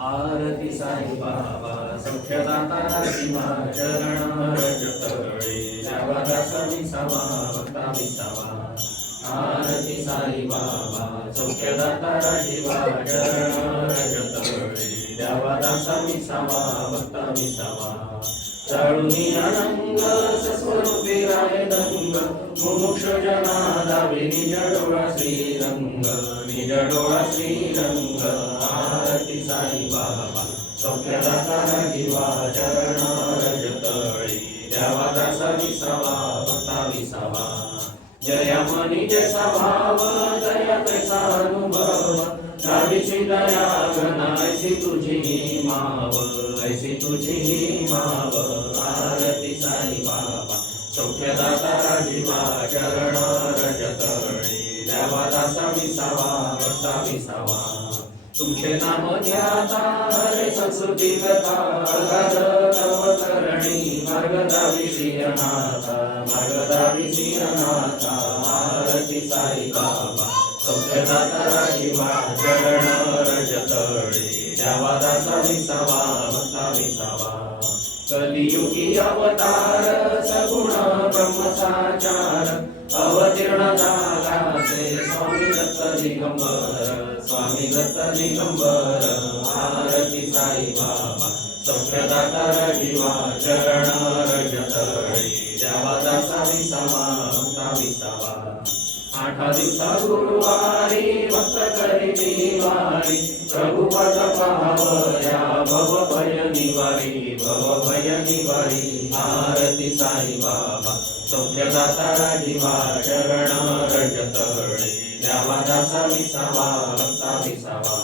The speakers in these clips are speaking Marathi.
आरती साई बाबा सौख्यदाता शिवा चरण रजतळे द्यावा दास विसावा भक्ता विसावा. आरती साई बाबा सौख्यदाता शिवा चरण रजतळे द्यावा दास विसावा भक्ता विसावा. चाळुनी अनंग सस्वरूपी राय दंग मुमुक्ष जना दावे निज डोळा श्रीरंग निज डोळा श्रीरंग. आरती साई बाबा सौख्यदाता शिवा चरण रजतळे द्यावा दास विसावा भक्ता विसावा. जयामणी जैसा भाव दया तैसा अनुभव नाविची दया घना ऐसी तुझी माव ऐसी तुझी माव. आरती साई बाबा सौख्यदाता शिवा चरण रजतळे द्यावा दास विसावा भक्ता विसावा. तुमचे नाम ध्याता हरे संस्कृती कथा तव करणी मार्गदावी श्रीनाथा मार्गदावी श्रीनाथा. आरती साई बाबा सौख्यदाता शिवा चरण रजतळे द्यावा दास विसावा भक्ता विसावा. कलियुगी अवतार सगुण ब्रह्मचार अवतीर्ण झालासे स्वामी दत्त दिगंबर स्वामी दत्त दिगंबर. आरती साई बाबा सौख्यदाता शिवा चरण रजतळे द्यावा दास विसावा भक्ता विसावा. आठा दिवसा गुरुवारी भक्त करी निवारी प्रभु पद पावया भव भय निवारी भव भय निवारी. आरती साई बाबा सौख्यदाता शिवा चरण रजतळे द्यावा दास विसावा भक्ता विसावा.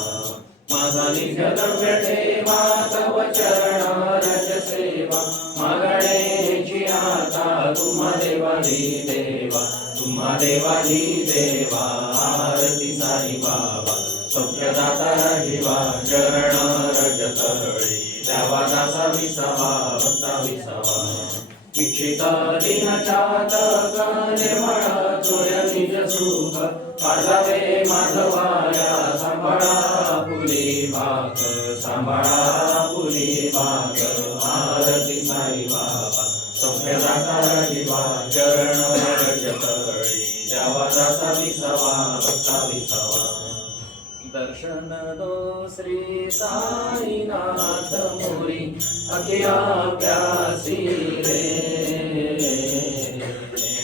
माझा निज द्रव्य ठेवा तव चरण रज सेवा मागण्याची आता तुम्हा देवाधी देवा तुम्हा देवाधी देवा. आरती साई बाबा सौख्यदाता शिवा चरण रजतळे द्यावा दास विसावा भक्ता विसावा. इच्छित दिनचातक निर्मळ चोर्य निज सुख पाजावे माधवाया सांभाळा पुरी भाग सांभाळा पुरी भाग. आरती साई बाबा सौख्यदाता शिवा चरण रजतळे द्यावा दास विसावा भक्ता विसावा. दर्शन दो श्री साईनाथ मोरी अखिया प्यासी रे.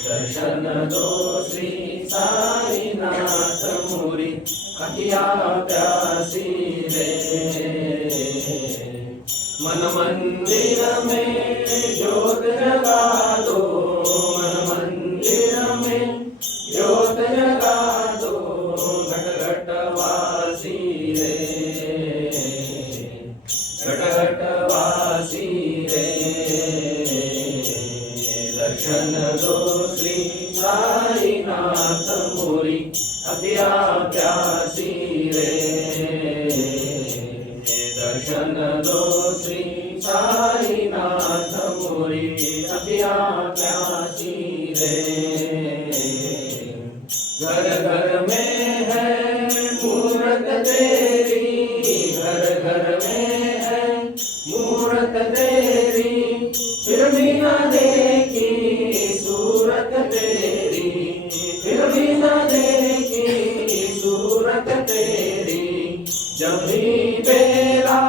दर्शन दो श्री साईनाथ मोरी अखिया प्यासी रे. मन मंदिर में ज्योत जगा दो मन मंदिर में ज्योत जगा दो घट घट वासी रे घट घट वासी रे. दर्शन दो श्री साईनाथ मोरी अखिया प्यासी रे. दर्शन दो श्री साईनाथ मोरी अखिया प्यासी रे. घर घर में है मूरत तेरी घर घर में है मूरत तेरी फिर भी न देखी सूरत तेरी फिर भी न देखी सूरत तेरी. जब भी बेला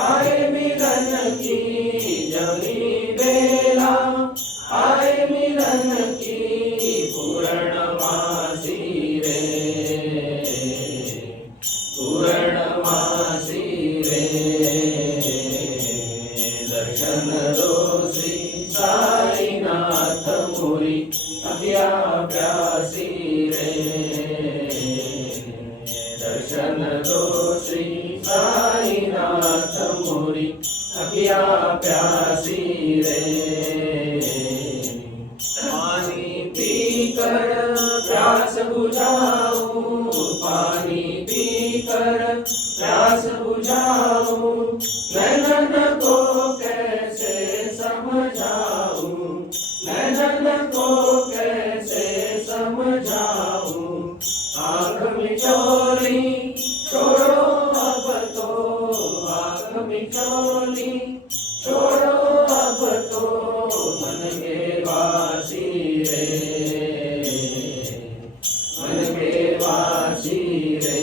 आए मिलन की जब भी बेला आए मिलन की पूर्णमासी रे पूर्णमासी रे. दर्शन दो श्री साईनाथ मोरी अखिया प्यासी रे. दर्शन दो श्री साईनाथ मोरी अखिया प्यासी रे. पानी पीकर प्यास बुझाऊं पानी पीकर प्यास बुझाऊं नैनन को कैसे समझाऊं नैनन को कैसे समझाऊं. आँख में चोरी छोड़ो अब तो अपनी चोली, छोड़ो अब तो मन के वासी रे, मन के वासी रे।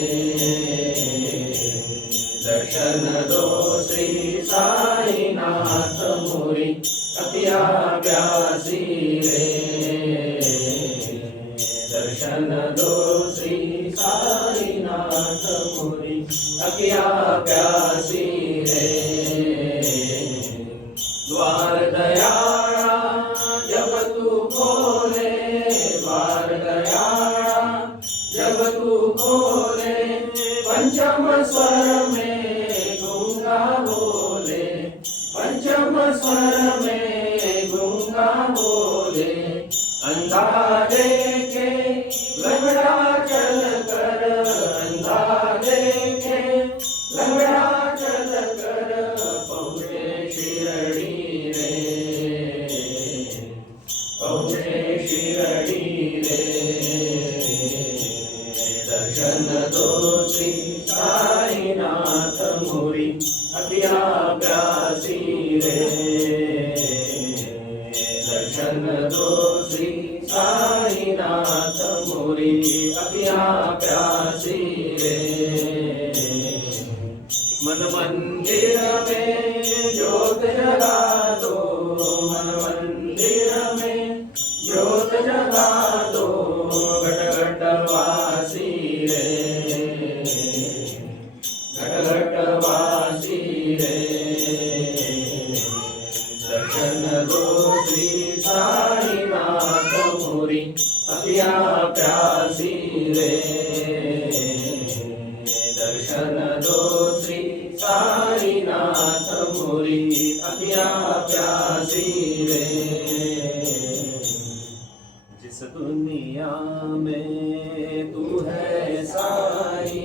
दर्शन दो श्री साईनाथ मोरी अतिया प्यासी रे, दर्शन दो श्री साईनाथ मोरी अतिया प्यासी रे। द्वार दयाळा जब तू खोले, द्वार दयाळा जब तू खोले, पंचम स्वर में गूंगा बोले, पंचम स्वर में गूंगा बोले। अंधा देखे लंगड़ा चल कर, अंधा देखे लंगड़ा चल कर, पहुँचे शिरडी रे, पहुँचे शिरडी रे। दर्शन दो श्री साईनाथ मोरी अतिया प्यासी रे, दर्शन दो श्री साईनाथ मोरी अतिया प्यासी रे। मन मंदिर में ज्योत जगा दो, मन मंदिर में ज्योत जगा दो, घट घट वासी रे, घट घट वासी रे। दर्शन दो श्री साईनाथ मोरी अतिया प्यासी रे, दर्शन दो श्री साईनाथ मोरी अतिया प्यासी रे। जिस दुनिया में तू है साई,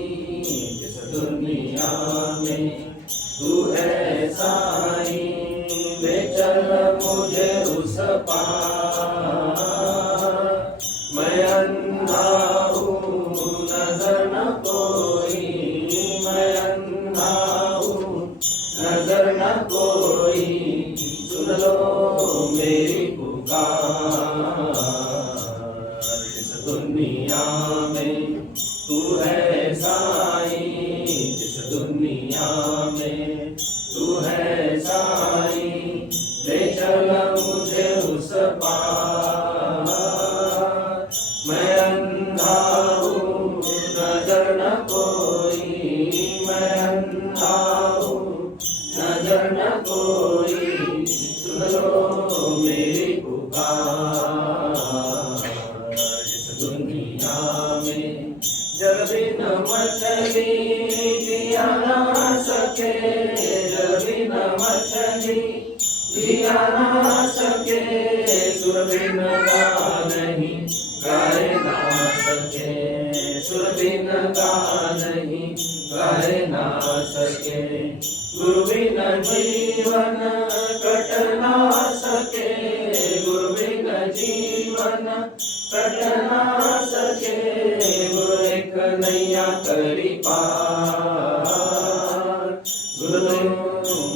जिस दुनिया में तू है साई, ले चल मुझे उस पार। मैं अंधा हूँ नजर न कोई, मैं अंधा हूँ नजर न कोई, सुन लो मेरी पुकार। जिस दुनिया में तू है साई, जिस दुनिया में तू है साई, ले चल मुझे उस पार। मैं अंधा हूँ नजर न कोई, मैं अंधा हूँ नजर न कोई, सुन लो मेरी पुकार। जिस दुनिया में जल बिन मछली जिया ना सके, जल बिन मछली जिया ना सके, सुर बिन गा नहीं गाए ना सके, सुर बिन गा नहीं गाए ना सके। गुरु बिन जीवन कट ना सके, गुरु बिन जीवन कट ना सके, गुरु एक नैया करी पार। गुरु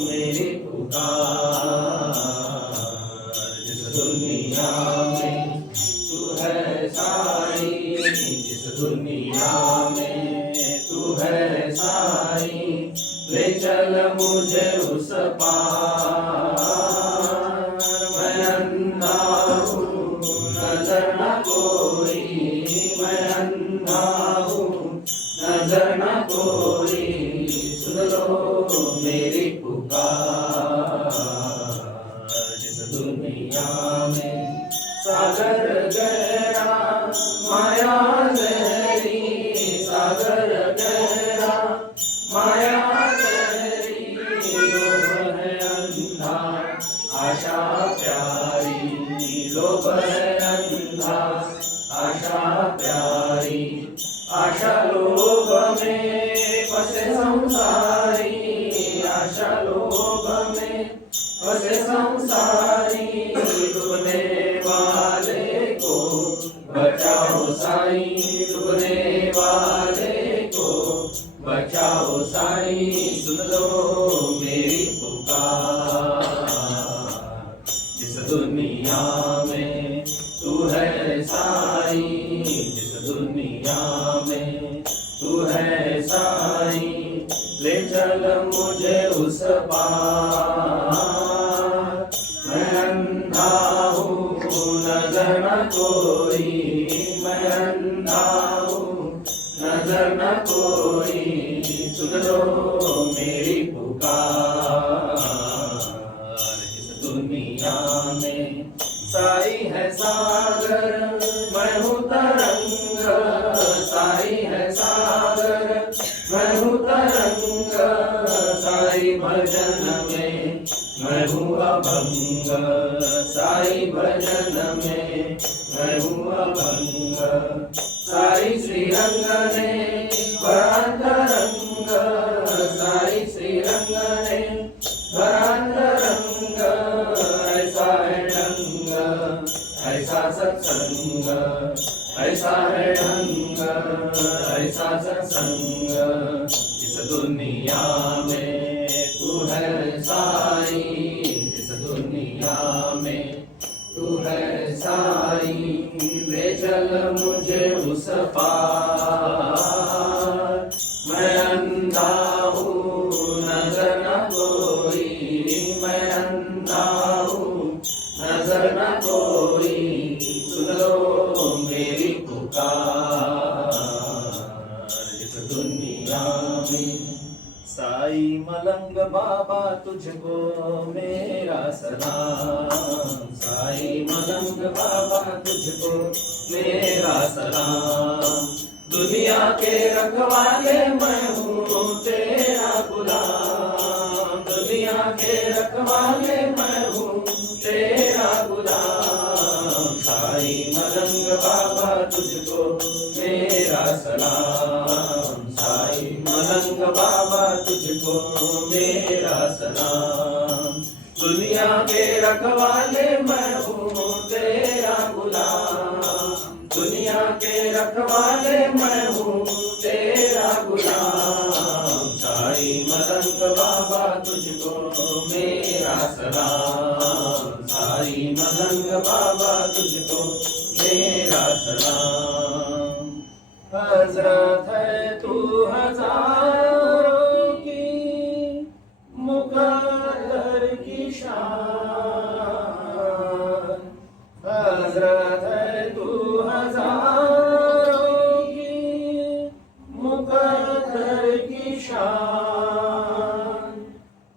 मेरी पुकार। जिस दुनिया में तू है साई, जिस दुनिया में तू है साई, ले चल मुझे उस पार। मैं अंधा हूँ नजर न कोई, मैं अंधा हूँ नजर न कोई, सुन लो मेरी पुकार। जिस दुनिया में सागर गहरा माया गहरी, सागर गहरा माया गहरी, लोभ है अंधा आशा प्यारी, लोभ है अंधा आशा प्यारी। आशा लोभ में फंसे संसारी, आशा लोभ में फंसे संसारी। डूबने वाले को बचाओ साईं, डूबने वाले को बचाओ साईं। सुन लो मेरी पुकार। जिस दुनिया में तू है साईं, जिस दुनिया में तू है साईं, ले चल मुझे उस पार। मैं अंधा हूँ नजर न कोई, मैं अंधा हूँ नजर न कोई, सुन लो मेरी पुकार। इस दुनिया में साई है सागर, मैं हूँ तरंग, साई है सागर, मैं हूँ तरंग, साई भजन में मैं हूँ अभंग, साई भजन में मैं हूँ अभंग। साई श्रीरंग ने भरांतरंग, साई श्रीरंग ने भरांतरंग, ऐसा है ढंग, ऐसा सत्संग, ऐसा है ढंग, ऐसा सत्संग। इस दुनिया में तू है साई, इस दुनिया में तू है साई, ले चल मुझे उस पार। मैं अंधा हूँ नजर न कोई, मैं अंधा हूँ नजर न कोई, सुन लो मेरी पुकार। इस दुनिया में साई मलंग बाबा तुझको मेरा सलाम, साई मलंग बाबा तुझको मेरा सलाम। दुनिया के रखवाले मैं हूँ तेरा गुलाम, दुनिया के रखवाले मैं हूँ तेरा गुलाम। साई मलंग बाबा तुझको मेरा सलाम, साई मलंग बाबा तुझको मेरा सलाम। दुनिया के रखवाले मैं हूँ तेरा गुलाम, दुनिया के रखवाले मैं हूँ तेरा गुलाम। साई मलंग बाबा तुझको मेरा सलाम, साई मलंग बाबा तुझको मेरा सलाम। हजरत है तू हजारों की मुकद्दर की शान, हजरत है तू हजारों की मुकद्दर की शान।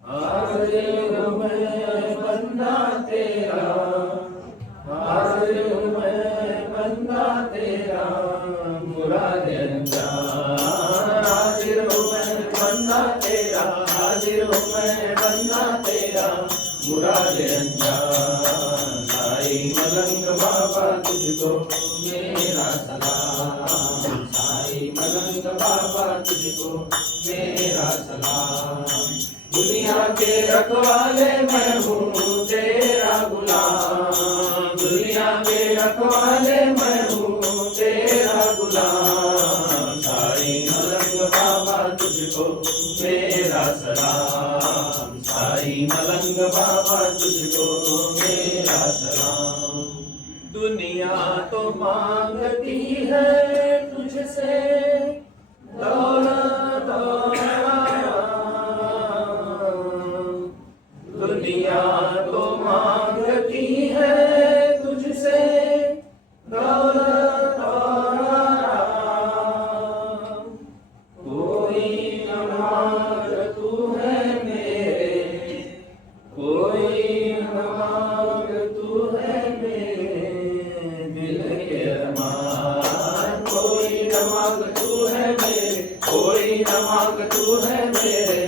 हाजिर हूँ मैं बंदा तेरा, हाजिर हूँ मैं बंदा तेरा, मुराद अंजान। हाजिर हूँ मैं बंदा तेरा, हाजिर हूँ मैं बंदा तेरा, मुराद अंजान। साई मलंग बाबा तुझको मेरा सलाम, साई मलंग बाबा तुझको मेरा सलाम। दुनिया के रखवाले मैं हूँ तेरा गुलाम, दुनिया के रखवाले मैं हूँ तेरा गुलाम। साई मलंग बाबा तुझको मेरा सलाम, साई मलंग बाबा तुझको मेरा सलाम। दुनिया तो मांगती है तुझसे दौलत और आराम, दुनिया तो मांगती है तुझसे दौलत और आराम। कोई न मांग तू है मेरे, कोई न मांग तू है मेरे दिल के अरमान। कोई न मांग तू है मेरे, कोई न मांग तू है मेरे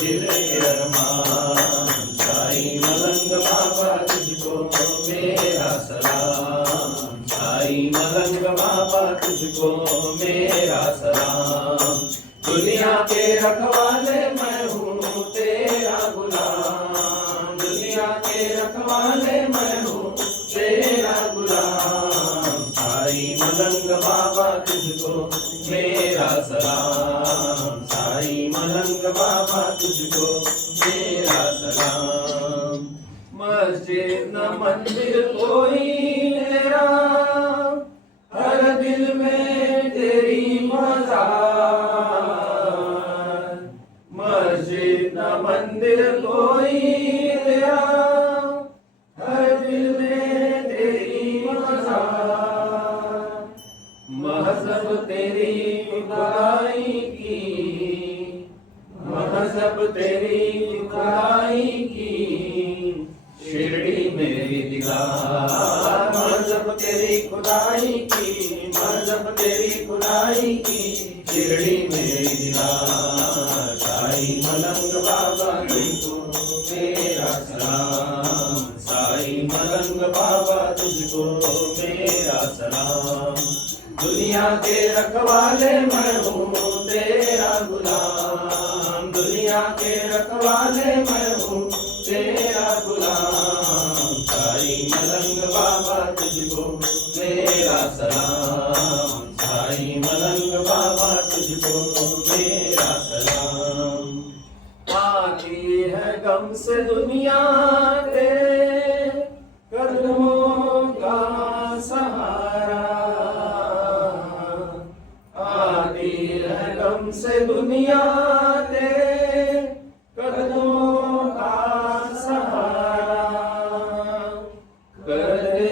दिल के अरमान। साई मलंग बाबा तुझको मेरा सलाम, साई मलंग बाबा तुझको मेरा सलाम। दुनिया के रखवाले मैं हूँ तेरा गुलाम, दुनिया के रखवाले मैं हूँ तेरा गुलाम। साई मलंग बाबा तुझको मेरा सलाम, साई मलंग बाबा तुझको मेरा सलाम। मस्जिद न मंदिर कोई मेरा, हर दिल में तेरी मज़ार। मस्जिद न मंदिर कोई तेरा, हर दिल में तेरी मज़ार। महज़ब तेरी खुदाई की, महज़ब तेरी खुदाई की, शिरडी मेरी दीदार। महज़ब तेरी खुदाई की, महज़ब तेरी खुदाई की, शिरडी मेरी दीदार। साईं मलंग बाबा तुझको मेरा सलाम, साईं मलंग बाबा तुझको मेरा सलाम। दुनिया के रखवाले मैं हूँ तेरा गुलाम, दुनिया के रखवाले मैं हूँ तेरा गुलाम। साईं मलंग बाबा तुझको मेरा सलाम, साईं मलंग बाबा तुझको मेरा सलाम। आती है गम से दुनिया तेरे कदमों का सहारा, आती है गम से दुनिया तेरे कदमों का सहारा। कर दे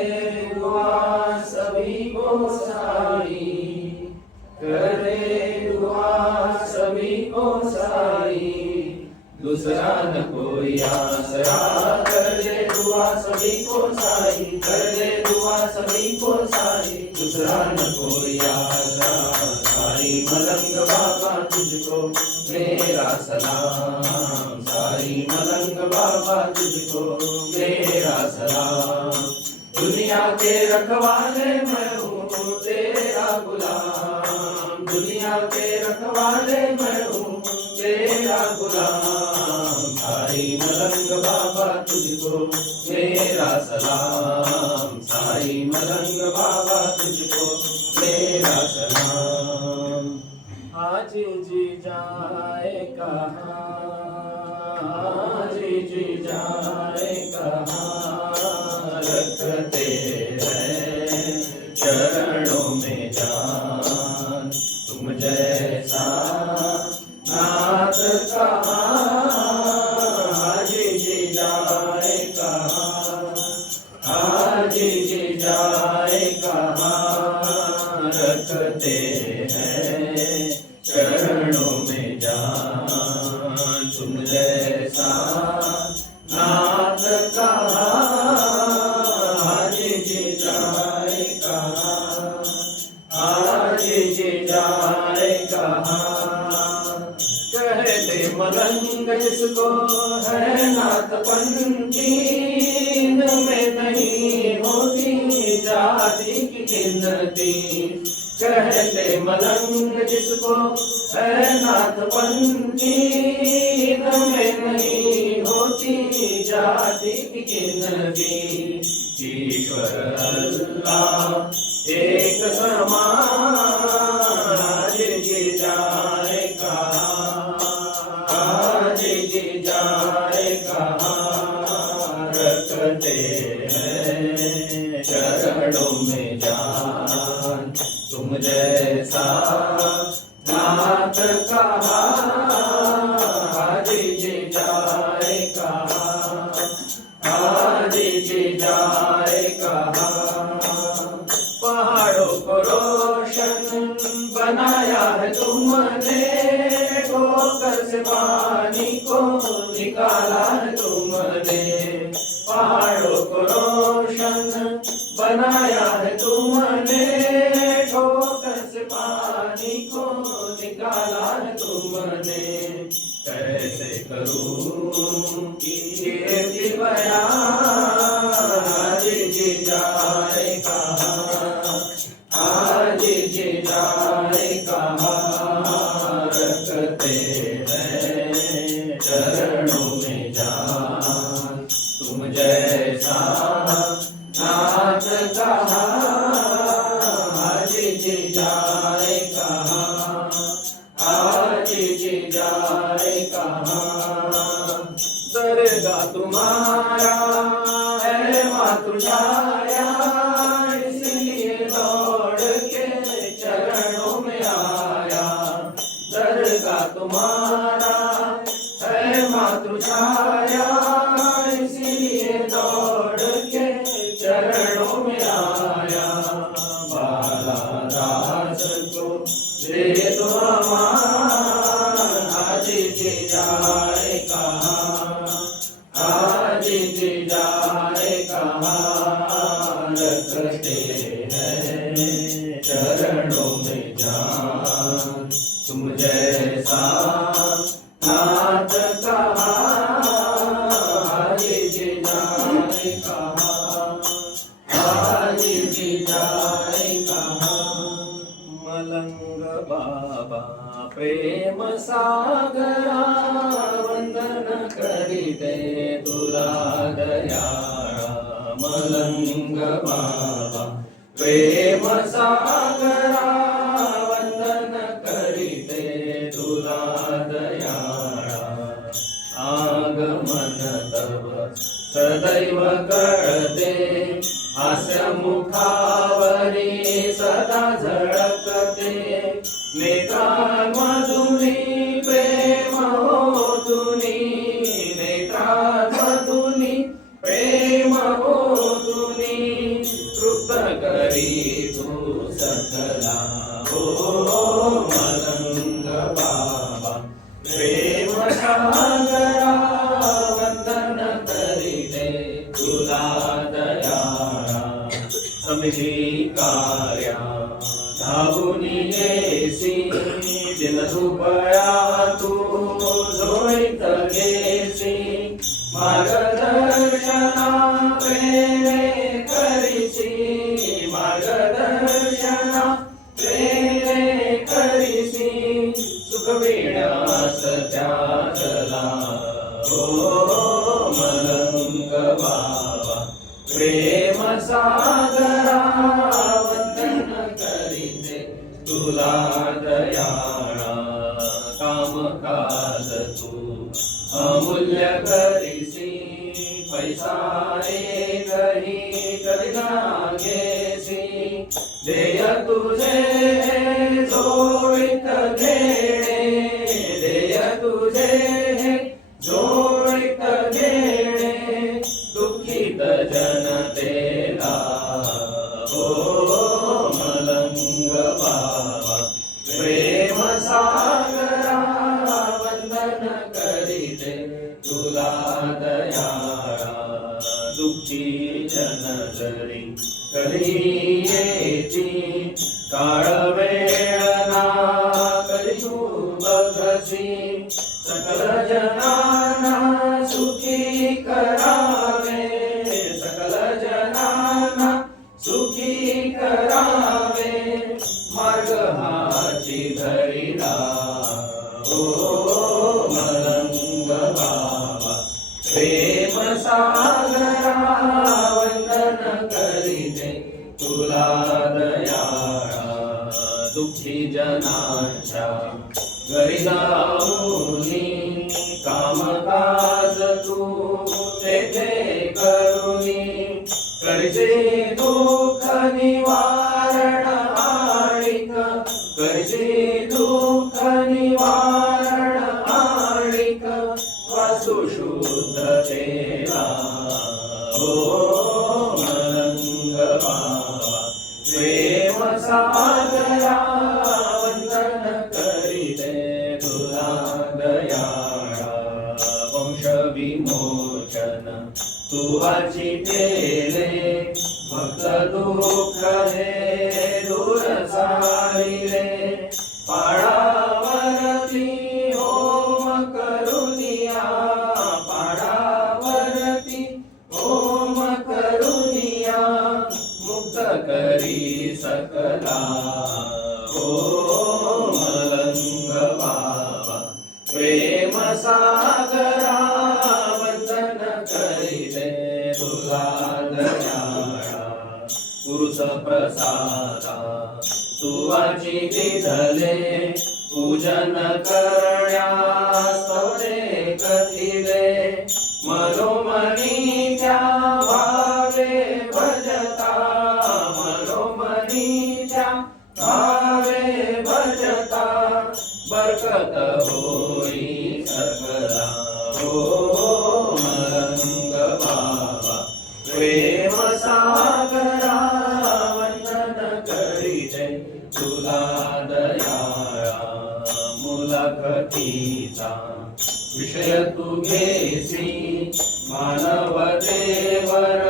दुआ सभी को साई, कर दे दुआ सभी को साई, दूसरा न कोई आसरा। कर दे दुआ सभी को साई, कर दे दुआ सभी को साई, दूसरा न कोई आसरा। साईं मलंग बाबा तुझको मेरा सलाम, साईं मलंग बाबा तुझको मेरा सलाम। दुनिया के रखवाले मैं हूँ तेरा गुलाम, दुनिया के रखवाले मैं हूँ तेरा गुलाम। साईं मलंग बाबा तुझको मेरा सलाम, साईं मलंग बाबा तुझको मेरा सलाम। आज जी जाए कहाँ, आज जी जाए कहाँ, रखते हैं चरणों में जान। तुम जैसा नाथ कहाँ, आज जी जाए कहाँ, आज जी जाए कहाँ, रखते हैं चरणों में जान। तुम जैसा नाथ कहाँ, आज जी जाए कहाँ, आज जी जाए कहाँ। कहते मलंग जिसको है नाथपन की, में नहीं होती जाति की गिनती। कहते मलंग जिसको है नाथपन की, में नहीं होती जाति की गिनती। ईश्वर अल्लाह एक समान, आज जी जाए कहाँ, आज जी जाए कहाँ, रखते हैं चरणों में जान। तुम जैसा नाथ कहाँ, आज जी जाए कहाँ, आज जी जाए कहाँ। पहाड़ों को रोशन बनाया है तुमने, ठोकर से पानी को निकाला है तुमने। पहाड़ों को रोशन बनाया है तुमने, ठोकर से पानी को निकाला है तुमने। कैसे करूं कीर्ति बयां, आज जी जाए कहाँ, आज जी जाए कहाँ, रखते हैं चरणों में जान। तुम जैसा नाथ कहाँ, आज जी जाए कहाँ, आज जी जाए कहाँ। तुम्हारा है मातृछाया, इसलिए दौड़ के चरणों में आया। दरगाह तुम्हारा है मातृछाया, इसलिए दौड़ के चरणों में आया। बाला दास को दे दो अमान, आज जी जाए कहाँ, आज जी जाए कहाँ। रखते हैं चरणों में जान, तुम जैसा नाथ कहाँ, आज जी जाए कहाँ, आज जी जाए कहाँ। मलंग बाबा प्रेम सागरा, वंदन करीते तुला दयाळा। मलंग बाबा प्रेम सागरा, वंदन करीते तुला दयाळा। आगमन तव सदैव कळते, हास्य मुखावरी सदा झळकते। नेत्रांमधुनी प्रेम होतुनी, नेत्रांमधुनी प्रेम होतुनी। तृप्त करी तू सकला हो मलंग बाबा प्रेम सागरा, वंदन करीते तुला दयाळा। समिधी कार्या धावून येसी, दिन दुबळा तू जोईत घेसी। मार्गदर्शना प्रेमे करीसी, मार्गदर्शना प्रेमे करीसी। सुखविण्यास त्यागला हो मलंग बाबा प्रेम सागरा, वंदन करीते तुला दयाळा। कामकाज तू अमूल्य करीसी, पैसा एकही कधी घेसी। देय तुझे जोडीत घेणे, देय तुझे जोडीत घेणे। दुःखित जनतेला हो मलंग बाबा प्रेम सागरा, वंदन करीते तुला दयाळा। दुःखी जन जरी कधी येती, काळ वेळ ना कधी तू बघसी। सकल जनांना सुखी करावे, सकल जनांना सुखी करावे। मार्ग हाची धरिला हो मलंग बाबा प्रेम सागरा, वंदन करीते तुला दयाळा। दुःखी जनांच्या घरी जाऊनी, कामकाज तू तेथे करुनी। करजे दुःख निवारण आळिक, करजे दुःख निवारण आळिक। वासु शुद्धतेला हो मलंग बाबा प्रेम सागरा, वंदन करीते तुला दयाळा। वंश विमोचन तू वाची केले, भक्त दुःख हे दूर सारिले। पाडावरती होम करुनिया, पाडावरती होम करुनिया। मुक्त करी सकला हो मलंग बाबा प्रेम सागरा, वंदन करीते तुला दयाळा। पुरुष प्रसादा तू वाची विधले, पूजन करण्यास तोडे कथिले। मनोमनी त्या भावे भजता, मनोमनी त्या भावे भजता, बरकत होई सकला हो मलंग बाबा. प्रेम सागरा वंदन करीते तुला दयाळा, मुलाखतीचा विषय तू घेसी, मानवतेवर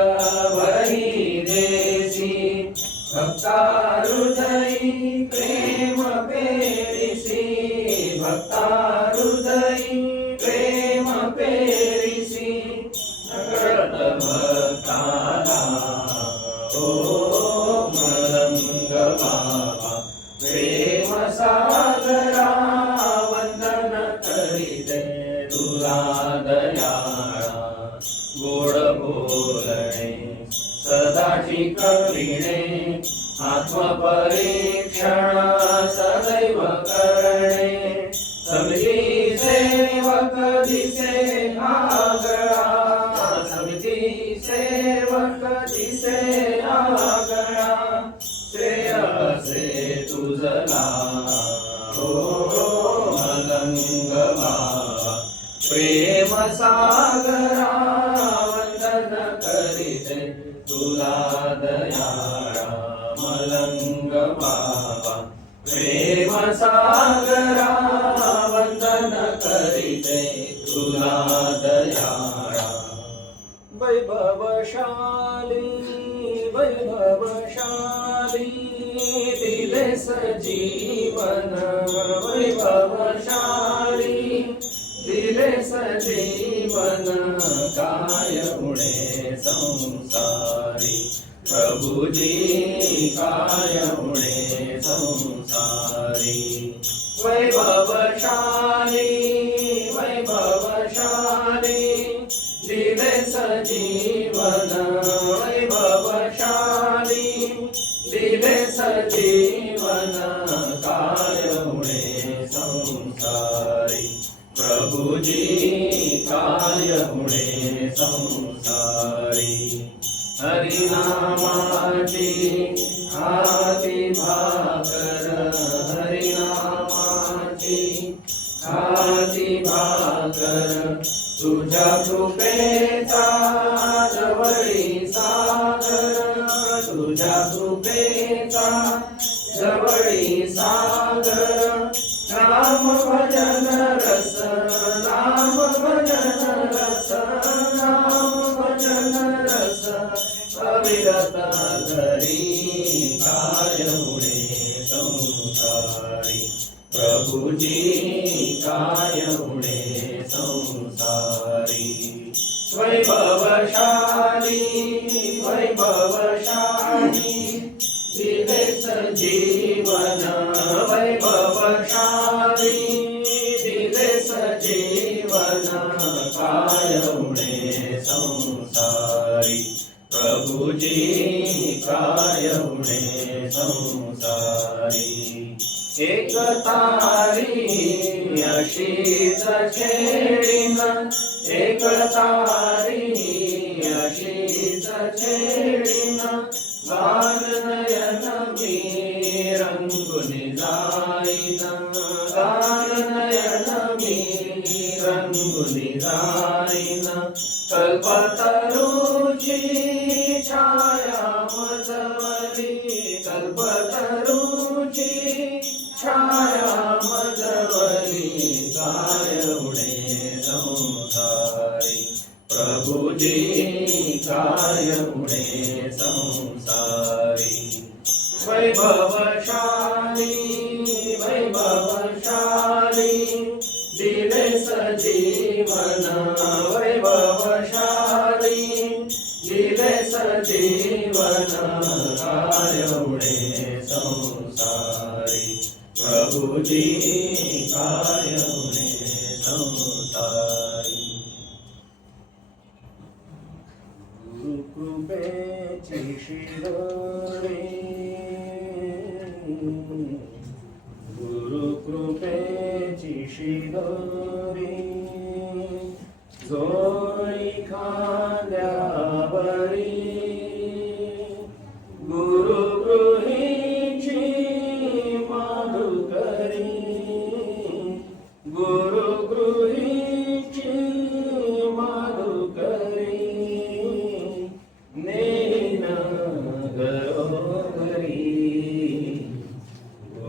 भरी देसी, भक्ता हृदयी प्रेम पेरिसी, भक्ता हृदयी प्रेम पेरिसी, नकळत भक्ताला ओ मलंग बाबा. प्रेम सागरा वंदन करीते तुला दयाळा, गोड बोलणे सदाची कविणे, आत्मपरीक्षण सदैव करणे, समिती सेवक दिसे आगळा, समिती सेवक दिसे आगळा, श्रेय असे तुझला हो मलंग बाबा. प्रेम सागरा वंदन करीते तुला दयाळा, मलंग बाबा. प्रेम सागरा वंदन करीते तुला दयाळा. वैभवशाली वैभवशाली दिले सजीवन, वैभवशाली दिले सजीवन, काय उणे संसारी प्रभुजी, काय उणे संसारी. वैभवशाली वैभवशाली दिले सजीवन, वैभवशाली दिले सजीवन, काय उणे संसारी प्रभुजी, काय उणे संसारी. हरिनामाची हाती भाकर, हरिनामाची हाती भाकर, तुझ्या कृपेचा जवळी सागर, तुझ्या कृपेचा जवळी सागर. नाम भजन रस, नाम भजन रस, नाम भजन रस, अविरत धरी काय उणे संसारी प्रभुजी, काय उणे संसारी. वैभवशाली वैभवशाली दिले सजीवन, वैभवशाली दिले सजीवन, काय उणे संसारी प्रभुजी, काय उणे संसारी. एक तारी अशीच खेळीन, एक तारी अशीच खेळीन, गान नयन मी रंगुनी जाईन, गान नयन मी रंगुनी जाईन. कल्पतरूची छाया मजवली, कल्पतरूची छाया मजवली, काय उणे संसारी प्रभुजी, काय उणे संसारी. वैभवशाली वैभवशाली दिले सजीवन, वैभवशाली दिले सजीवन, काय उणे संसारी प्रभुजी, काय उणे संसारी. गुरुकृपेची शिदोरी, गुरुकृपेची शिदोरी, जो जोळी खांद्यावरी गुरुगृहीची माधुकरी गुरुगृहीची माधुकरी नेन घरोघरी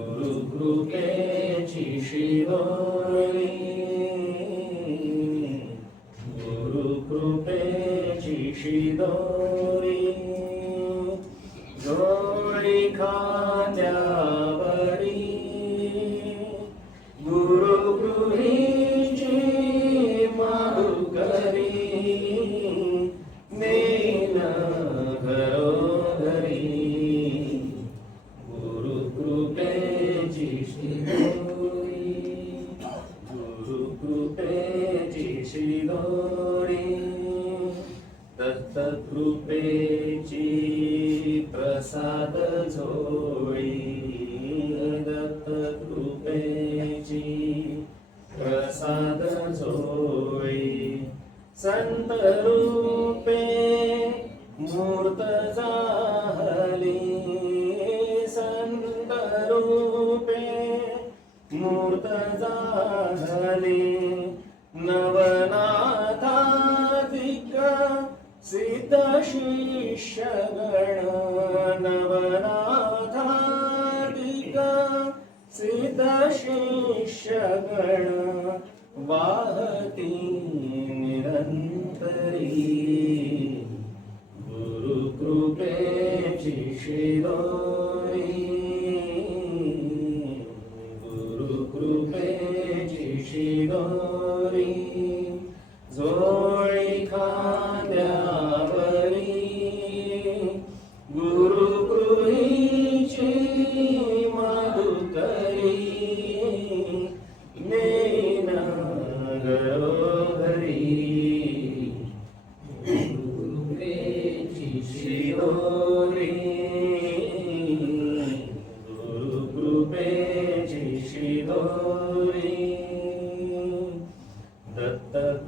गुरुकृपेची शिदोरी गुरुकृपेची शिदोरी जोळी खांद्यावरी गुरुगृहीची माधुकरी नेन घरोघरी गुरुकृपेची शिदोरी गुरुकृपेची शिदोरी दत्तकृपेची प्रसाद झोळी दत्तकृपेची प्रसाद झोळी संत रूपे मूर्त झाली संत रूपे मूर्त झाली नवनाथाधिक सिद्ध शिष्यगण नवनाथाधिक सिद्ध शिष्यगण वाहती निरंतरी गुरुकृपेची शिदोरी गुरुकृपेची शिदोरी जोळी खांद्यावरी गुरुगृहीची माधुकरी नेन घरोघरी गुरुकृपेची शिदोरी गुरुकृपेची शिदोरी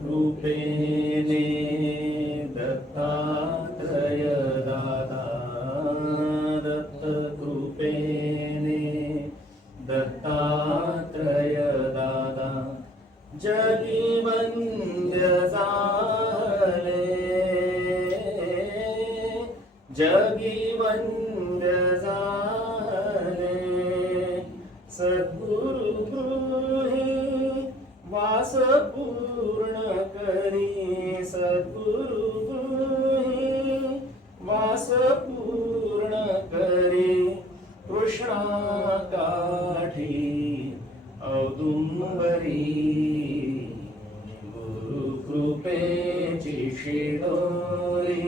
दत्तकृपेने दत्तात्रय दादा दत्तकृपेने दत्तात्रय दादा जगी वंद्य झाले जगी वंद्य झाले सद्गुरु गृही वास पूर्ण करी सद्गुरु गृही वास पूर्ण करी कृष्णा काठी औदुंबरी गुरुकृपेची शिदोरी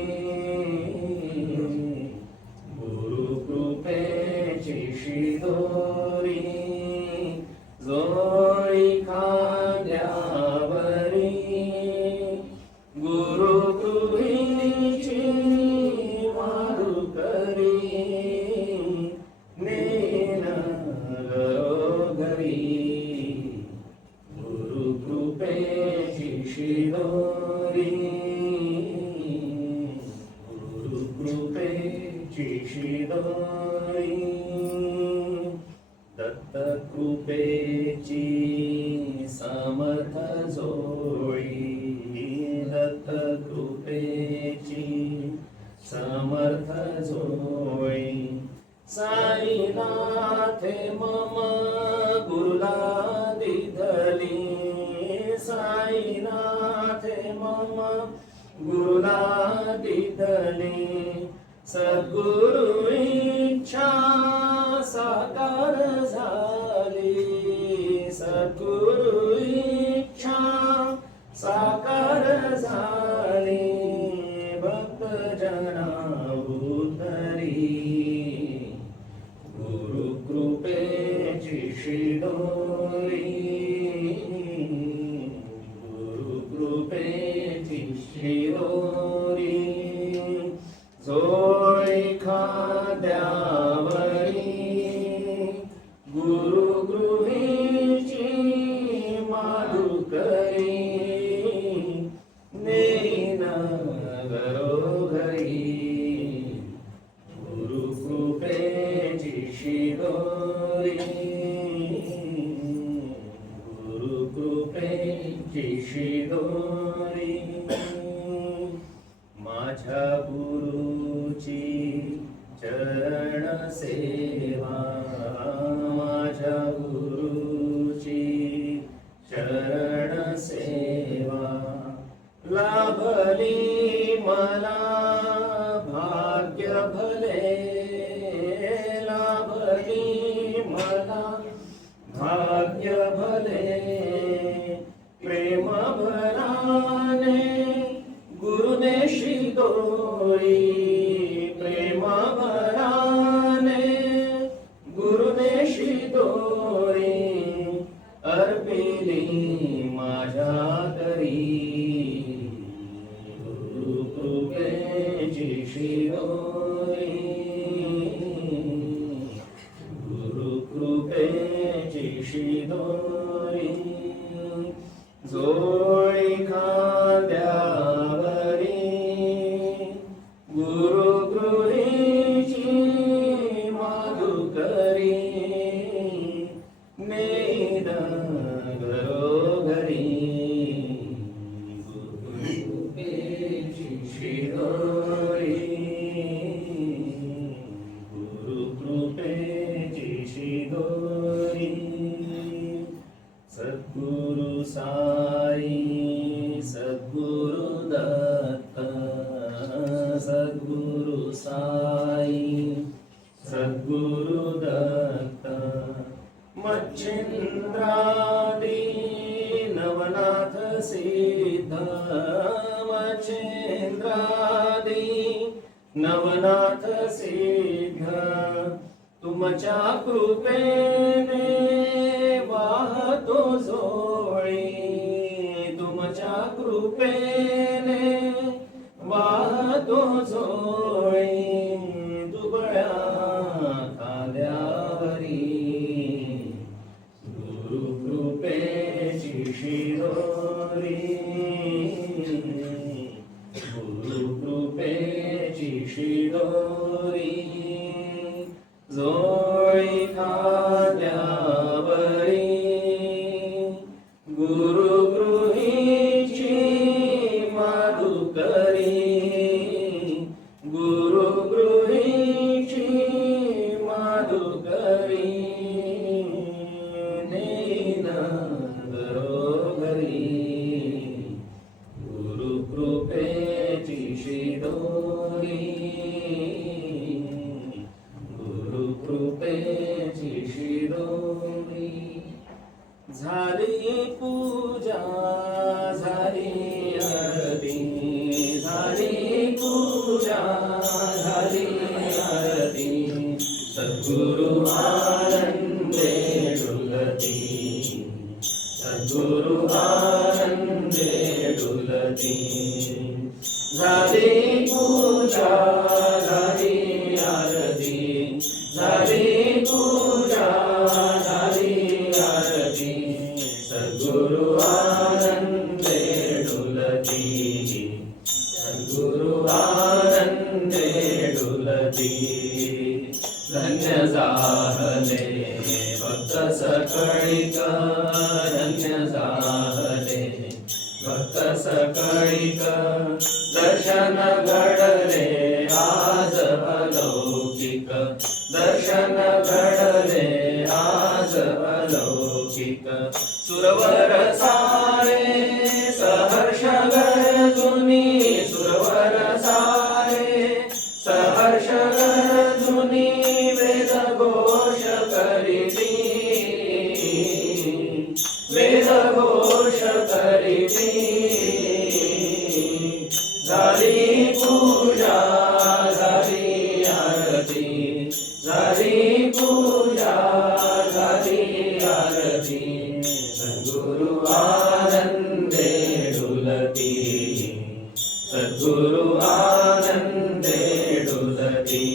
गुरुकृपेची शिदोरी जोळी खांद्यावरी गुरुगृहीची माधुकरी नेन घरोघरी गुरुकृपेची शिदोरी गुरुकृपेची शिदोरी दत्तकृपेची समर्थ जोळी दत्तकृपेची समर्थ जोळी साईनाथे मम गुरुला दिधली साईनाथे मम गुरुला दिधली सद्गुरु इच्छा साकार झाली सद्गुरु इच्छा साकार झाली भक्त जना उद्धरी गुरुकृपेची शिदोरी गुरुकृपेची शिदोरी जोळी खांद्यावरी गुरुगृहीची माधुकरी नेईन घरोघरी गुरुकृपेची शिदोरी गुरुकृपेची शिदोरी माझ्या गुरुची चरण सेवा माझ्या गुरुची चरण सेवा लाभली मला भाग्य भले लाभली मला भाग्य भले प्रेम भराने गुरुने शिदोरी प्रेम भराने गुरुने शिदोरी अर्पिली माझ्या तरी गुरुकृपेची शिदोरी गुरुकृपेची शिदोरी जोळी खांद्यावरी गुरुगृहीची माधुकरी नेईन घरोघरी गुरुकृपेची शिदोरी गुरुकृपेची शिदोरी सद्गुरु साई सद्गुरु दत्त सद्गुरु साई सद्गुरु दत्त मच्छिंद्रादी नवनाथ सिद्ध मच्छिंद्रादी नवनाथ सिद्ध तुमच्या कृपेने वाहतो जोळी तुमच्या कृपेने वाहतो जोळी दुबळ्या खांद्यावरी गुरुकृपेची शिदोरी गुरुकृपेची शिदोरी जोळी खांद्यावरी गुरुगृहीची माधुकरी गुरुगृहीची माधुकरी नेईन घरोघरी गुरुकृपेची शिदोरी गुरुकृपेची शिदोरी झाली पूजा झाली आरती झाली पूजा झाली आरती सद्गुरु आनंदे डुलती सद्गुरु आनंदे डुलती झाली पूजा झाली आरती झाली पूजा झाली आरती सद्गुरु आनंदे डुलती सद्गुरु आनंदे डुलती धन्य झाले भक्त सकळीक धन्य झाले भक्त सकळीक दर्शन घडले आज अलौकिक दर्शन घडले आज अलौकिक सुरवर सारे सहर्ष गरजुनी सुरवर सारे सहर्ष गरजुनी वेद घोष करीती वेद घोष करीती झाली पूजा झाली आरती झाली पूजा झाली आरती सद्गुरु आनंदे डुलती सद्गुरु आनंदे डुलती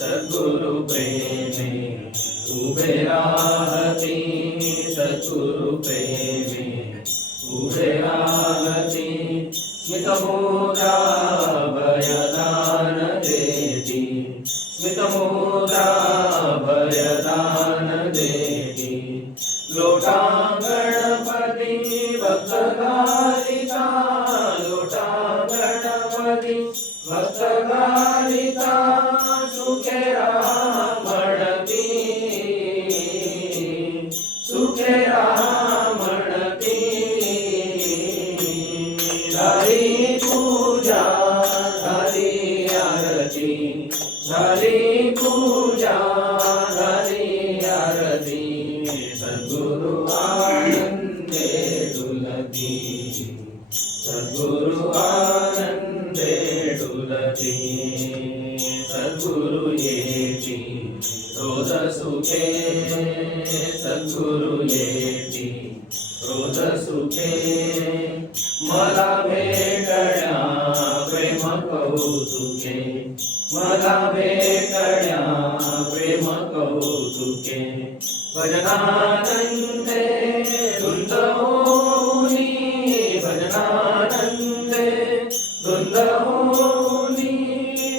सद्गुरु प्रेमे उभे राहती सद्गुरु प्रेमे उभे राहती स्मितमुद्रा भयदान देती, स्मितमुद्रा भयदान देती, लोटा गणपती भक्त घालिता, लोटा गणपती भक्त घालिता, सुखे राहा म्हणती, सुखे राहा म्हणती, झाली पूजा झाली आरती, झाली पूजा झाली आरती, सद्गुरु आनंदे डुलती, सद्गुरु आनंदे डुलती, सद्गुरु येती रोज सुखे, सद्गुरु येती रोज सुखे, मला भेटण्या प्रेम कौतुके, मला भेटण्या प्रेम कौतुके, भजनानंदे धुंद होनी, भजनानंदे धुंद होनी,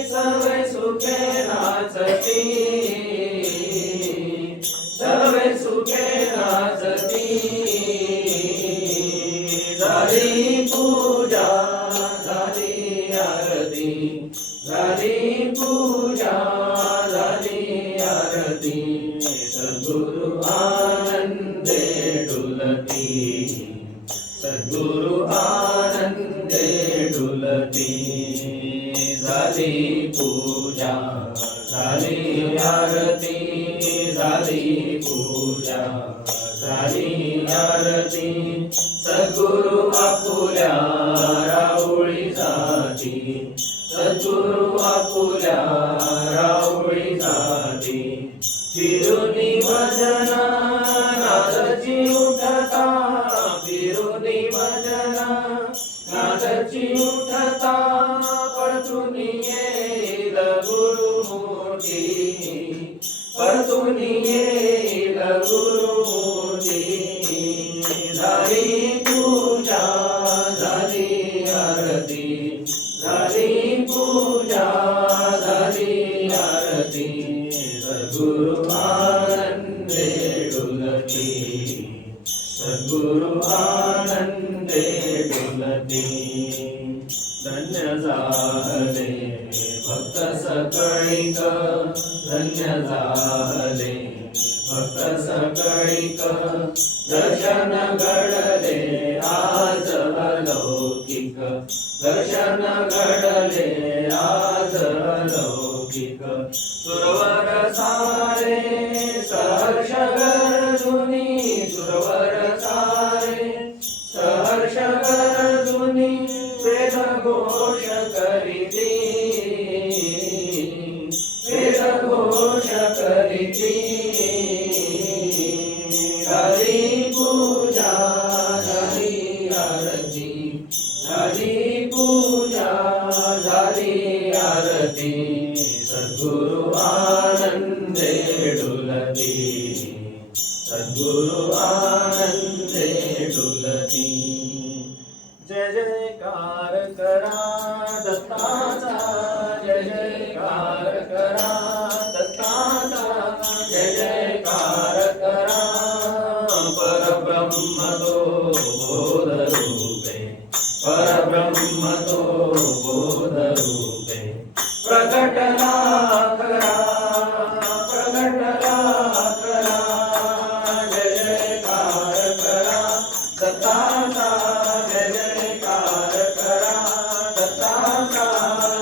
सर्वे सुखे नाचती, सर्वे सुखे नाचती, झाली पूजा झाली आरती, झाली पूजा झाली आरती, सद्गुरु आनंदे डुलती, सद्गुरु आनंदे डुलती, झाली पूजा झाली आरती, झाली पूजा झाली आरती, सद्गुरु आपुल्या राहुळी जाती, सद्गुरु आपुल्या राहुळी जाती, फिरुनी भजना नादची उठता, फिरुनी भजना नादची उठता, परतून येईल गुरुमूर्ती, परतून येईल गुरुमूर्ती, झाली पूजा झाली आरती, झाली पूजा झाली आरती, सद्गुरु आनंदे डुलती, सद्गुरु आनंदे डुलती, धन्य झाले भक्त सकळीक, धन्य झाले भक्त सकळीक, दर्शन घडले आज अलौकिक, दर्शन घडले आज अलौकिक, सुरवर सारे सहर्ष गरजुनी, सुरवर सारे सहर्ष गरजुनी, वेद घोष करीती, वेद घोष करीती, झाली पूजा झाली आरती, झाली पूजा झाली आरती, सद्गुरु आनंदे डुलती, सद्गुरु आनंदे डुलती, जय जयकार करा दत्ताचा, जय जयकार करा दत्ताचा, जय जयकार करा, परब्रह्म तो बोध रूपे, परब्रह्म तो बोध रूपे, प्रकटला करा, प्रकटला करा, जय जयकार करा दत्ताचा, जय जयकार करा दत्ताचा,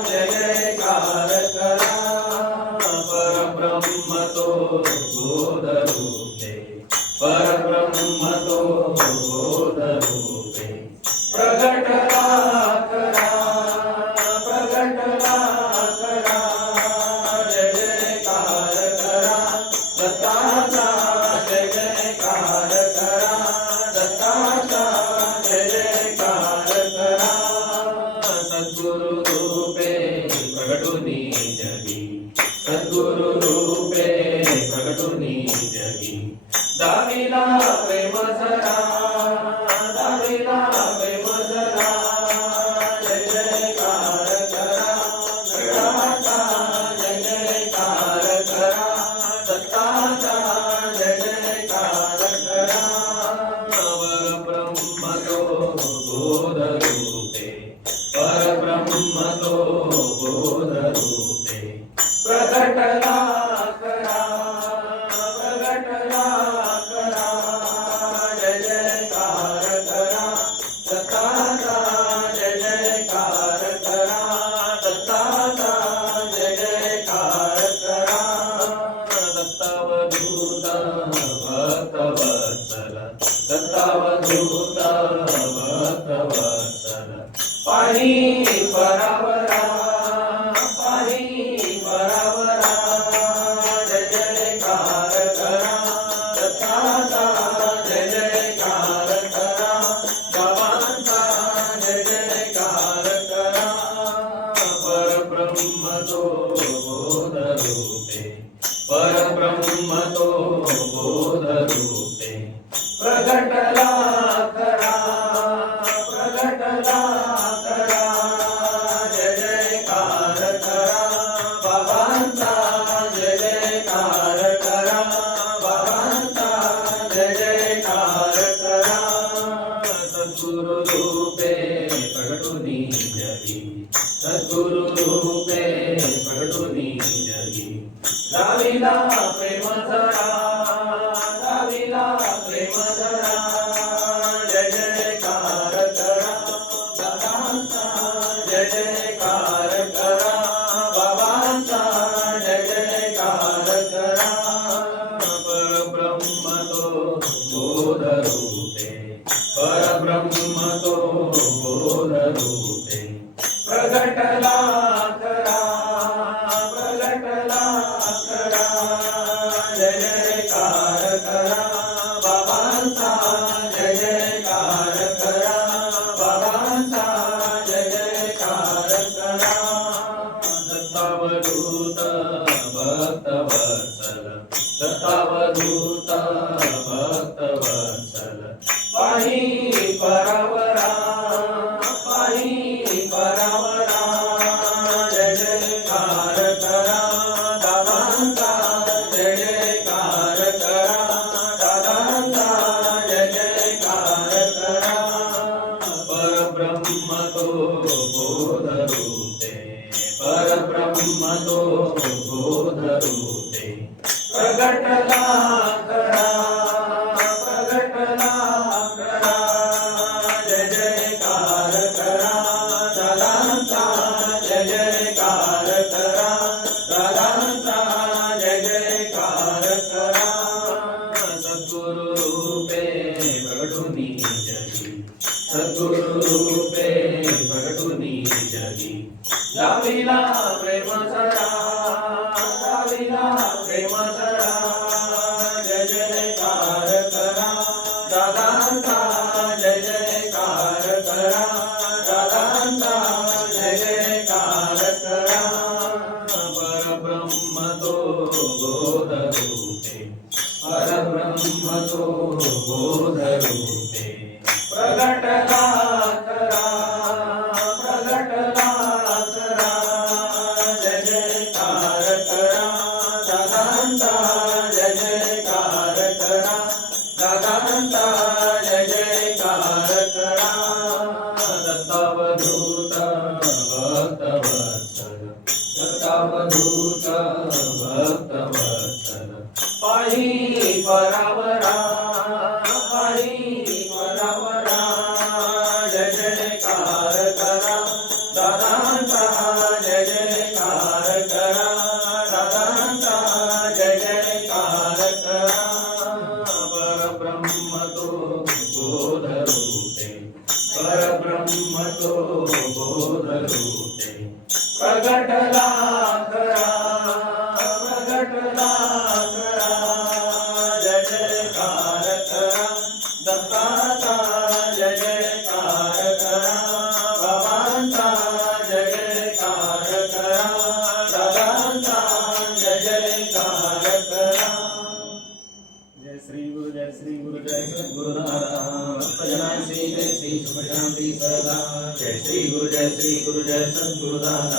जय जयकार करा, परब्रह्म तो बोध रूपे, परब्रह्म तो बोध रूपे, प्रकटला करा, प्रकटला करा, जय जयकार करा दत्ताचा, जय जयकार करा दत्ताचा, जय जयकार करा, सद्गुरु रूपे प्रगटुनी जगी, सद्गुरु रूपे प्रगटुनी जगी, दाविला प्रेम झरा, दाविला प्रेम झरा, पाही परावरा पाही परावरा जय जयकार करा दत्ताचा जय जयकार करा बाबांचा जय जयकार करा परब्रह्म तो बोध रूपे परब्रह्म तो बोध रूपे प्रगटला करा प्रगटला करा जय जयकार करा बाबांचा जय जयकार करा बाबांचा जय जयकार करा सद्गुरु रूपे प्रगटुनी जगी सद्गुरु रूपे प्रगटुनी जगी दाविला प्रेम झरा दाविला प्रेम झरा जय जयकार करा बाबांचा जय जयकार करा बाबांचा जय जयकार करा परब्रह्म तो बोध रूपे परब्रह्म तो बोध रूपे प्रगटला करा प्रगटला करा जय जयकार करा बाबांचा जय जयकार करा बाबांचा जय जयकार करा दत्तावधूत भक्तवत्सल दत्तावधूत भक्तवत्सल पाही परावरा पाही परावरा जय जयकार करा दादांचा जय जयकार करा दादांचा जय जयकार करा परब्रह्म तो बोध रूपे परब्रह्म तो बोध रूपे प्रगटला करा प्रगटला करा जय जयकार करा दादांचा जय जयकार करा दादांचा जय जयकार करा सद्गुरु रूपे प्रगटुनी जगी सद्गुरु रूपे प्रगटुनी जगी दाविला प्रेम झरा दाविला प्रेम झरा जय जयकार करा दादांचा जय जयकार करा दादांचा जय जयकार करा परब्रह्म तो बोध रूपे परब्रह्म तो बोध रूपे प्रगटला करा प्रगटला करा जय जयकार करा दादांचा जय जयकार करा दादांचा जय जयकार करा दत्तावधूत भक्तवत्सल दत्तावधूत भक्तवत्सल पाही परावरा पाही परावरा जय जयकार करा दादांचा जय जयकार करा दादांचा जय जयकार करा परब्रह्म तो बोध रूपे परब्रह्म तो बोध रूपे प्रगटला करा प्रगटला करा जय जयकार करा दत्ताचा जय जयकार करा बाबांचा जय जयकार करा दादांचा जय जयकार करा जय श्री गुरु जय सद्गुरुनाथ भक्तजनांसी जय श्री सुख शांती सदा जय श्री गुरु जय सद्गुरुनाथ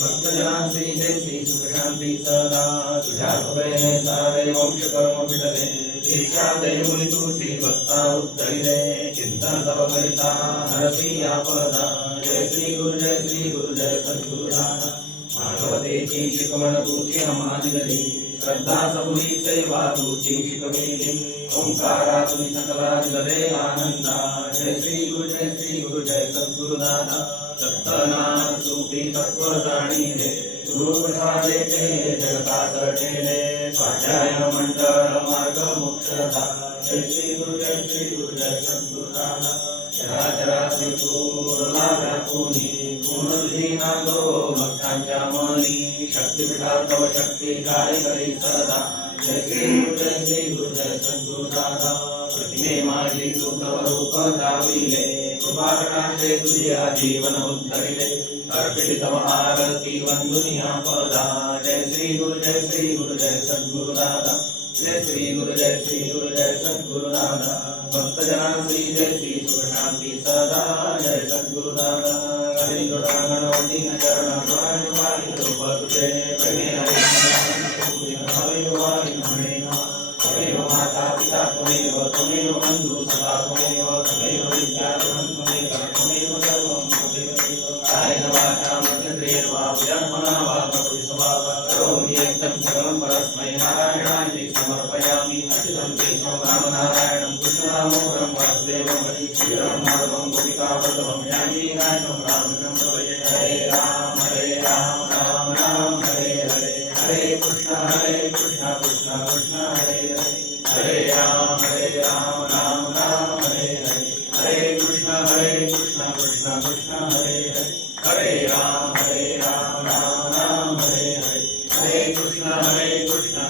भक्तजनांसी जय श्री सुख शांती सदा तुझ्या कृपेने सारे वंश कर्म विटले दीक्षा दे मुली तुझी भक्ता उद्धरिले चिंतन तप करिता हरसी आपदा जय श्री गुरु जय सद्गुरुनाथ भागवतेची शिकवण तुझी अमानिली श्रद्धा सबुरी सेवा तुझी शिकविली ओंकारातून सकला दिले आनंदा जय श्री गुरु जय सद्गुरुनाथ सप्तनाथ सुखी तत्व जाणीले गुरु प्रसादेचे जगतात ठेले स्वाध्याय मंडळ मार्ग मोक्षदा जय श्री गुरु जय सद्गुरुनाथ चराचराचे पूर्ण व्यापुनी पूर्णलीनांदो भक्तांच्या मनी शक्तिपीठात तव शक्ती कार्य करी सदा जय श्री गुरु जय सद्गुरु दादा प्रतिमे माझी तू तव रूप दाविले कृपा कटाक्षे तुझ्या जीवन उद्धरिले अर्पित तव आरती वंदुनिया पदा जय श्री गुरु जय सद्गुरु दादा जय श्री गुरु जय सद्गुरु दादा भक्तजनांसी जय श्री सुख शांती सदा जय सद्गुरु दादा हरि गणपती चरण वाणी रूप तुझे प्रेमे हमेव वाणी हमेव माता पिता त्वमेव बंधु सखा त्वमेव विद्या त्वमेव सर्वं त्वमेव कायेन वाचा मनसेन्द्रियेण वा बुद्ध्यात्मना वा प्रकृतिस्वभावात् करोमि यत्तं सकलं परस्मै नारायणाय समर्पयामि अच्युतं केशवं रामनारायणं कृष्णदामोदरं वासुदेवं हरि श्रीराम माधवं गोपिकावल्लभं जानकीनायकं रामचन्द्रं प्रभजे हरे राम राम राम हरे हरे हरे कृष्ण कृष्ण कृष्ण हरे हरे हरे राम राम राम हरे हरे हरे कृष्ण कृष्ण कृष्ण हरे हरे हरे राम राम राम हरे हरे हरे कृष्ण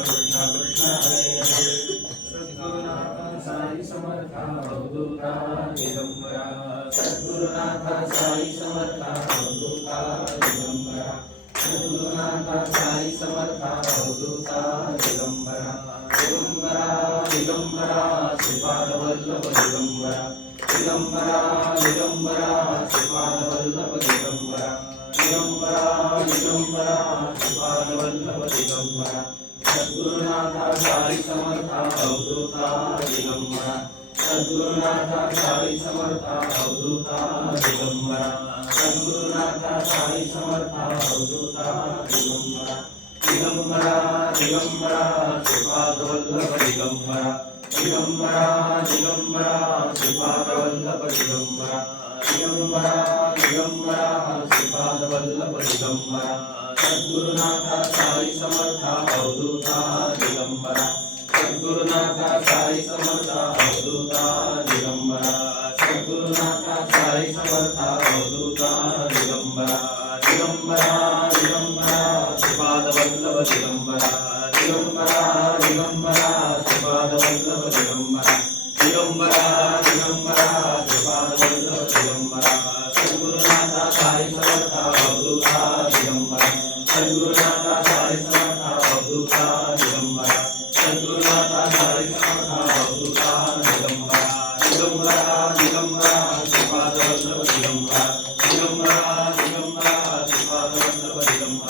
कृष्ण कृष्ण हरे हरे सद्गुरुनाथ साई समर्था अवधूता दिगंबरा सद्गुरुनाथ साई समर्था अवधूता दिगंबरा सद्गुरुनाथ साई समर्था अवधूता दिगंबरा दिगंबरा दिगंबरा श्रीपाद वल्लभ दिगंबरा दिगंबरा दिगंबरा श्रीपाद वल्लभ दिगंबरा दिगंबरा दिगंबरा श्रीपाद वल्लभ दिगंबरा सद्गुरुनाथ साई समर्था अवधूता दिगंबरा सद्गुरुनाथ साई समर्था अवधूता दिगंबरा सद्गुरुनाथ साई समर्था अवधूता दिगंबरा दिगंबरा दिगंबरा श्रीपाद वल्लभ दिगंबरा दिगंबरा दिगंबरा श्रीपाद वल्लभ दिगंबरा दिगंबरा दिगंबरा श्रीपाद वल्लभ दिगंबरा सद्गुरुनाथ साई समर्था अवधूता दिगंबरा सद्गुरुनाथ साई समर्था अवधूता दिगंबरा सद्गुरुनाथ साई समर्था अवधूता दिगंबरा दिगंबरा दिगंबरा श्रीपाद वल्लभ दिगंबरा दिगंबरा दिगंबरा श्रीपाद वल्लभ दिगंबरा दिगंबरा दिगंबरा श्रीपाद वल्लभ दिगंबरा सद्गुरुनाथ साई समर्था अवधूता दिगंबरा सद्गुरुनाथ साई समर्था अवधूता दिगंबरा सद्गुरुनाथ साई समर्था अवधूता दिगंबरा दिगंबरा दिगंबरा श्रीपाद वल्लभ दिगंबरा दिगंबरा दिगंबरा श्रीपाद वल्लभ दिगंबरा दिगंबरा दिगंबरा श्रीपाद वल्लभ दिगंबरा सद्गुरुनाथ साई समर्था अवधूता दिगंबरा सद्गुरुनाथ साई समर्था अवधूता दिगंबरा सद्गुरुनाथ साई समर्था अवधूता दिगंबरा दिगंबरा दिगंबरा श्रीपाद वल्लभ दिगंबरा दिगंबरा दिगंबरा श्रीपाद वल्लभ दिगंबरा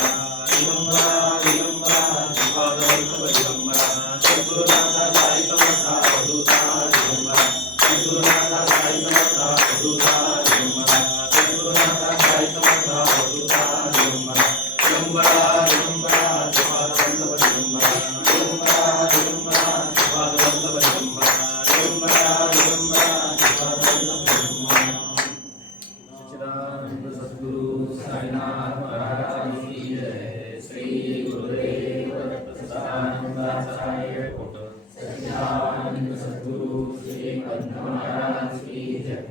दिगंबरा दिगंबरा श्रीपाद वल्लभ दिगंबरा सच्चिदानंद सद्गुरु साईनाथ महाराज की जय श्री गुरुदेव दत्त सदानंद आचार्य कोट सच्चिदानंद सद्गुरु श्री पंत महाराज की जय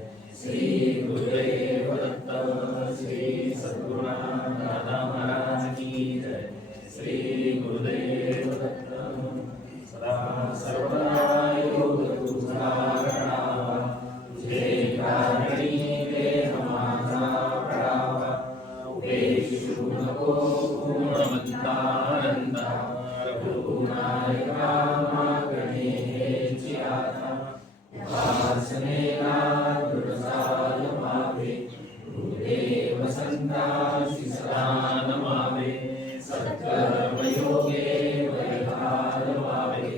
श्री गुरुदेव दत्त श्री सद्गुरुनाथ दादा महाराज की जय श्री गुरुदेव दत्त सदा सर्वदा योग तुझा रणावा तुझे कारणी देह माझा पडावा उपेक्षु नको पूर्णमंतानंदा रघुनायका मागणे हेची आता उपासनेला दृढसाल मावे गुरुदेव संतांसी सदा नमावे सत्कर्मयोगे वैहार व्हावे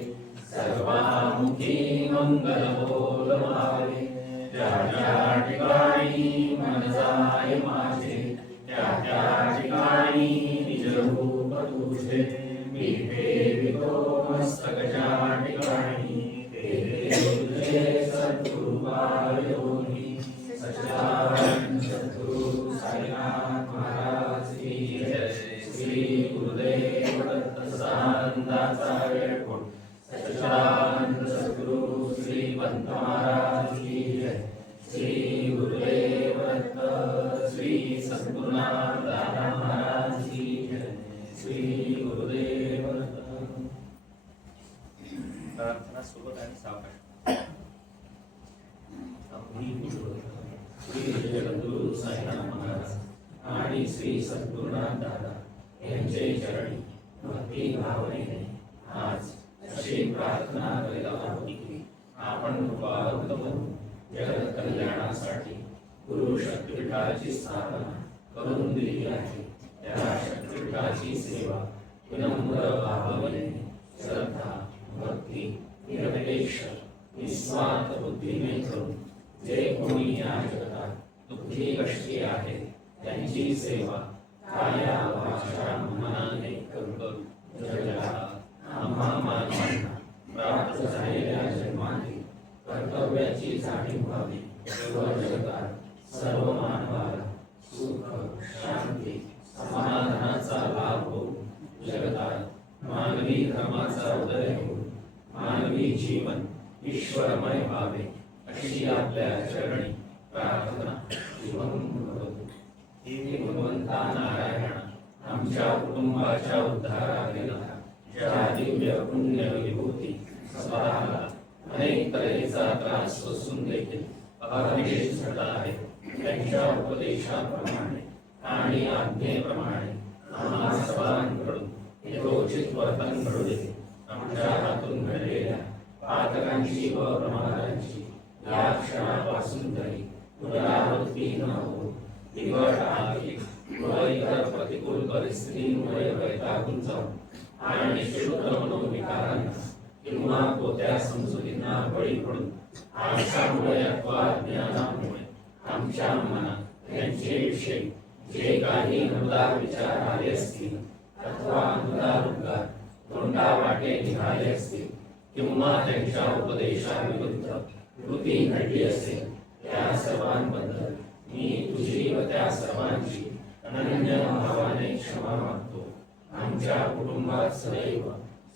सर्वामुखी मंगल बोलवावे त्या त्या ठिकाणी मन जाय माझे त्या त्या ठिकाणी निज रूप तुझे मी ठेवितो मस्तकच्या ठिकाणी तुझे सद्गुरु पायोनी सच्चिदानंद सद्गुरु साईनाथ सद्गुरुनाथ दादा महाराज की जय। श्री गुरुदेव दत्त। प्रार्थना सोबत आणि सावकाश. श्री जगद्गुरु साईनाथ महाराज आणि श्री सद्गुरुनाथ दादा यांचे चरणी भक्ती भावनेने आज अशी प्रार्थना करीत आहोत की आपण कृपावंत होऊन जगत कल्याणासाठी गुरु शक्तिपीठाची स्थापना करून दिली आहे. त्या शक्तिपीठाची सेवा विनम्र भावनेने श्रद्धा भक्ती निरपेक्ष निस्वार्थ बुद्धीने करून जे कोणी या जगात दुःखी कष्टी आहे त्यांची सेवा काया वाचा मनाने करून जगाला आम्हा मानवांना प्राप्त झालेल्या जन्मातील कर्तव्याची जाणीव व्हावी व जगात सर्व मानवाला सुख शांती समाधानाचा लाभ होऊन जगतात मानवी धर्माचा उदय होऊन मानवी जीवन ईश्वरमय व्हावे अशी आपल्या चरणी प्रार्थना हे भगवंता नारायण आमच्या कुटुंबाच्या उद्धाराकरिता ज्या दिव्य पुण्य विभूती स्वतःला अनेक तऱ्हेचा त्रास सोसून देखील अहर्निश झटत आहे त्यांच्या उपदेशाप्रमाणे आणि आज्ञेप्रमाणे आम्हा सर्वांकडून यथोचित वर्तन घडू दे. आमच्या हातून घडलेल्या पातकांची व प्रमादांची या क्षणापासून तरी पुनरावृत्ती न हो. बिकट आर्थिक व इतर प्रतिकूल परिस्थितीमुळे वैतागून जाऊन आणि शुद्ध मनोविकारांना किंवा कोत्या समजुतींना बळी पडून आशामुळे अथवा ज्ञानामुळे आमच्या मनात त्यांच्याविषयी जे काही अनुदार विचार आले असतील अथवा अनुदार उद्गार तोंडावाटे निघाले असतील किंवा त्यांच्या उपदेशाविरुद्ध कृती घडली असेल त्या सर्वांबद्दल मी तुझी व त्या सर्वांची अनन्य भावाने क्षमा मागतो. आमच्या कुटुंबात सदैव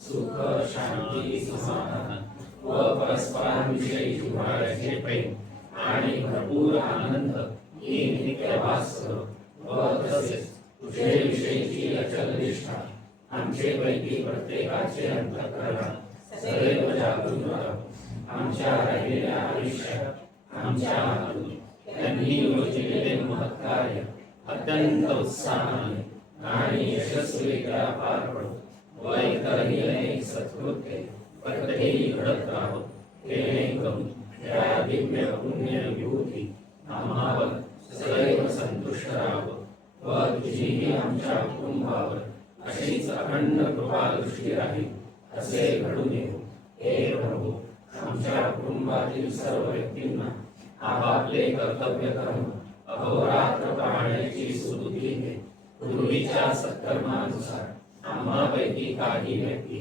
सुख शांती समाधान व परस्परांविषयी जिव्हाळ्याचे प्रेम आणि भरपूर आनंद ही नित्य वास्तव व तसेच तुझ्याविषयीची अचल निष्ठा आमच्यापैकी प्रत्येकाचे अंतःकरणात सदैव जागृत राहो. आमच्या राहिलेल्या आयुष्यात आमच्या हातून त्यांनी योजलेले महत्कार्य अत्यंत उत्साहाने आणि यशस्वीरित्या पार पडो व इतरही अनेक सत्कृत्ये प्रत्येकी घडत राहो. जेणेकरून या दिव्य पुण्य विभूती आम्हावर सदैव संतुष्ट राहो व तुझीही आमच्या कुटुंबावर अशीच अखंड कृपा दृष्टी राहील असे घडून येऊ. हे प्रभू आमच्या कुटुंबातील सर्व व्यक्तींना आपापले कर्तव्य कर्म अहोरात्र पाळण्याची सुबुद्धी दे. पूर्वीच्या सत्कर्मानुसार आम्हापैकी काही व्यक्ती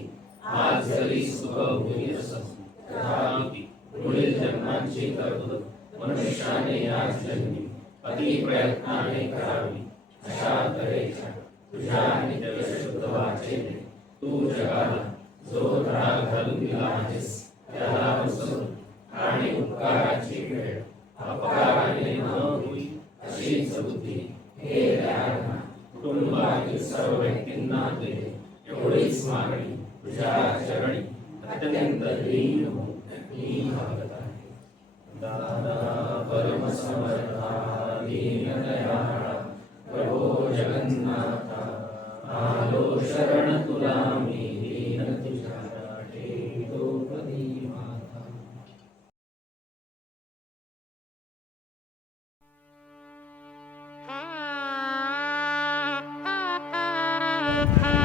आज जरी सुखभोगी असत तथापि पुढील जन्मांची तरतूद मनुष्याने याच जन्मी अति प्रयत्नाने करावी अशा तऱ्हेच्या तुझ्या नित्य शुद्ध वाचेने तू जगाला जो धडा घालून दिला आहेस त्याला विसरून आणि उपकाराची वेळ अपकाराने न होई अशी बुद्धी हे दयाळना कुटुंबातील सर्व व्यक्तींना दे. एवढीच मागणी तुझ्या चरणी अत्यंत लीन होऊन मी मागत आहे. दादा परम समर्था दीनदयाळा प्रभो जगन्नाथा आलो शरण तुला मी दीन तुझ्या ठेवतो प्रती माता. Thank you.